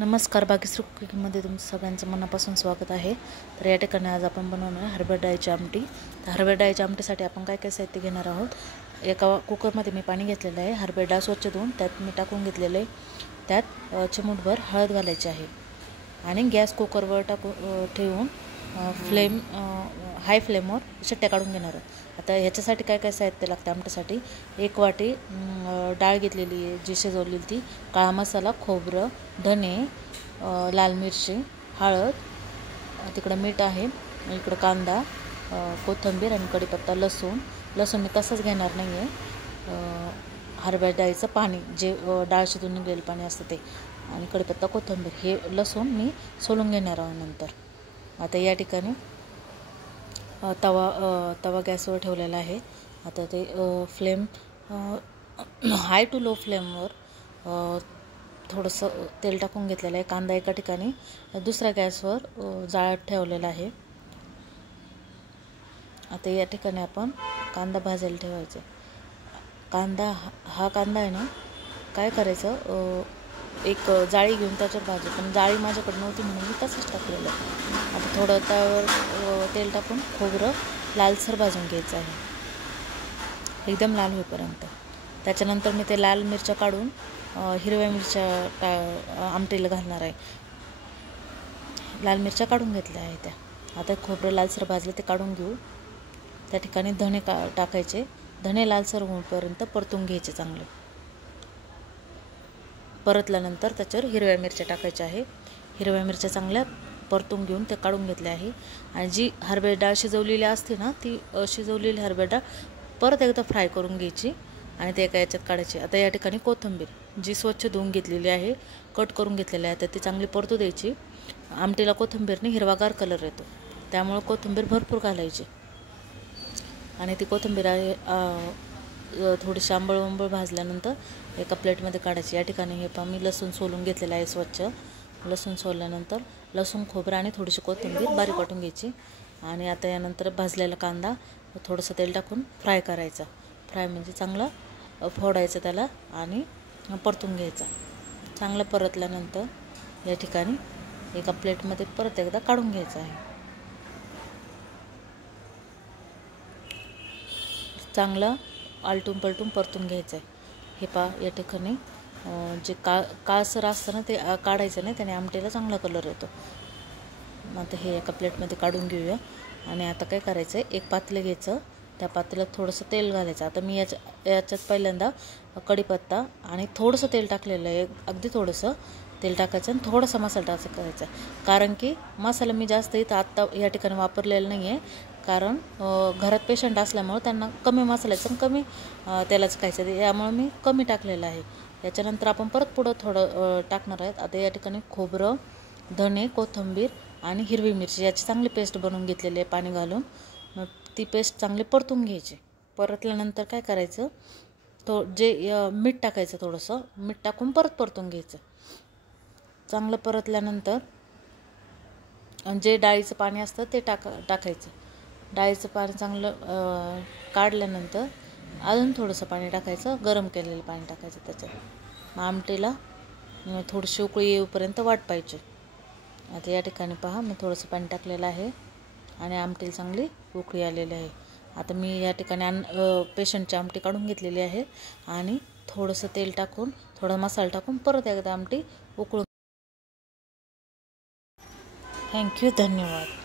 नमस्कार, भाग्यश्री कुकिंगमध्ये तुमचं सगळ्यांचं मनापासून स्वागत आहे। तर या ठिकाणी आज आपण बनवणार आहे हरभरा डाळीची आमटी। तर हरभरा डाळीच्या आमटीसाठी आपण काय काय साहित्य घेणार आहोत। एका कुकरमध्ये मी पाणी घेतलेलं आहे। हरभरा डाळ स्वच्छ धुवून त्यात मी टाकून घेतलेलं आहे। त्यात चिमूटभर हळद घालायची आहे आणि गॅस कुकरवर ठेवून फ्लेम हाय फ्लेमवर शिट्ट्या काढून घेणार आहोत। आता ह्याच्यासाठी काय काय साहित्य लागतं आमटीसाठी। 1 वाटी डाळ घेतलेली आहे जी शिजवलेली ती, काळा मसाला, खोबरं, धने, लाल मिरची, हळद, तिकडं मीठ आहे, इकडं कांदा, कोथिंबीर आणि कढीपत्ता, लसूण मी तसंच घेणार नाही आहे। हरभरा डाळीचं पाणी जे डाळ शिजून निघालेलं पाणी असतं ते, आणि कढीपत्ता, कोथिंबीर हे लसूण मी सोलून घेणार आहे नंतर। आता या ठिकाणी तवा गॅसवर ठेवलेला आहे। आता ते फ्लेम हाय टू लो फ्लेमवर थोडंसं तेल टाकून घेतलेलं आहे। कांदा एका ठिकाणी दुसऱ्या गॅसवर जाळत ठेवलेला आहे। आता या ठिकाणी आपण कांदा भाजायला ठेवायचा। हा कांदा आहे ना, काय करायचं, एक जाळी घेऊन त्याच्यावर भाजू, पण जाळी माझ्याकडे नव्हती म्हणून मी तसंच टाकलेलं आहे। आता थोडं त्यावर तेल टाकून खोबरं लालसर भाजून घ्यायचं आहे, एकदम लाल होईपर्यंत। त्याच्यानंतर मी ते लाल मिरच्या काढून हिरव्या मिरच्या आमटीला घालणार आहे। लाल मिरच्या काढून घेतल्या आहे त्या। आता खोबरं लालसर भाजलं ते काढून घेऊ। त्या ठिकाणी धणे टाकायचे। धणे लालसर होईपर्यंत परतून घ्यायचे चांगले। परतल्यानंतर त्याच्यावर हिरव्या मिरच्या टाकायच्या आहे। हिरव्या मिरच्या चांगल्या परतून घेऊन ते काढून घेतले आहे। आणि जी हरभरा डाळ शिजवलेली असते ना, ती शिजवलेली हरभरा डाळ परत एकदा फ्राय करून घ्यायची आणि ते एका याच्यात काढायची। आता या ठिकाणी कोथिंबीर जी स्वच्छ धुवून घेतलेली आहे, कट करून घेतलेली आहे, तर ती चांगली परतू द्यायची। आमटीला कोथिंबीरने हिरवागार कलर येतो, त्यामुळे कोथिंबीर भरपूर घालायची। आणि ती कोथिंबीर थोडीशी आंबळ भाजल्यानंतर एका प्लेटमध्ये काढायची। या ठिकाणी हे पहा, मी लसूण सोलून घेतलेलं आहे स्वच्छ। लसूण सोलल्यानंतर लसूण, खोबरं आणि थोडीशी कोथिंबीर बारीक वाटून घ्यायची। आणि आता यानंतर भाजलेला कांदा थोडंसं तेल टाकून फ्राय करायचा। फ्राय म्हणजे चांगलं फोडायचं त्याला आणि परतून घ्यायचा। चांगलं परतल्यानंतर या ठिकाणी एका प्लेटमध्ये परत एकदा काढून घ्यायचं आहे। चांगलं आलटून पलटून परतून घ्यायचं आहे। हे पहा, या ठिकाणी जे काळसर असतं ना ते काढायचं नाही, त्याने आमटीला चांगला कलर येतो। आता हे एका प्लेटमध्ये काढून घेऊया। आणि आता काय करायचं आहे, एक पातेलं घ्यायचं, त्या पातेल्यात थोडंसं तेल घालायचं। आता मी याच्यात पहिल्यांदा कढीपत्ता आणि थोडंसं तेल टाकलेलं आहे, अगदी थोडंसं तेल टाकायचं आणि थोडासा मसाला टाकायचा। कारण की मसाला मी जास्त इथं आत्ता या ठिकाणी वापरलेला नाही आहे, कारण घरात पेशंट असल्यामुळं त्यांना कमी मसाल्याचं कमी तेलाचं खायचं, यामुळे मी कमी टाकलेलं आहे। याच्यानंतर आपण परत पुढं थोडं टाकणार आहेत। आता या ठिकाणी खोबरं, धणे, कोथिंबीर आणि हिरवी मिरची याची चांगली पेस्ट बनवून घेतलेली आहे पाणी घालून। मग ती पेस्ट चांगली परतून घ्यायची। परतल्यानंतर काय करायचं, मीठ टाकायचं, थोडंसं मीठ टाकून परत परतून घ्यायचं। चांगलं परतल्यानंतर जे डाळीचं पाणी असतं ते टाकायचं। डाळीचं पाणी चांगलं काढल्यानंतर अजून थोडंसं पाणी टाकायचं, गरम केलेलं पाणी टाकायचं त्याच्यात। आमटीला थोडीशी उकळी येईपर्यंत वाट पाहिजे। आता या ठिकाणी पहा, मी थोडंसं पाणी टाकलेलं आहे आणि आमटीला चांगली उकळी आलेली आहे। आता मी या ठिकाणी पेशंटची आमटी काढून घेतलेली आहे आणि थोडंसं तेल टाकून, थोडा मसाला टाकून परत एकदा आमटी उकळून। थँक्यू, धन्यवाद।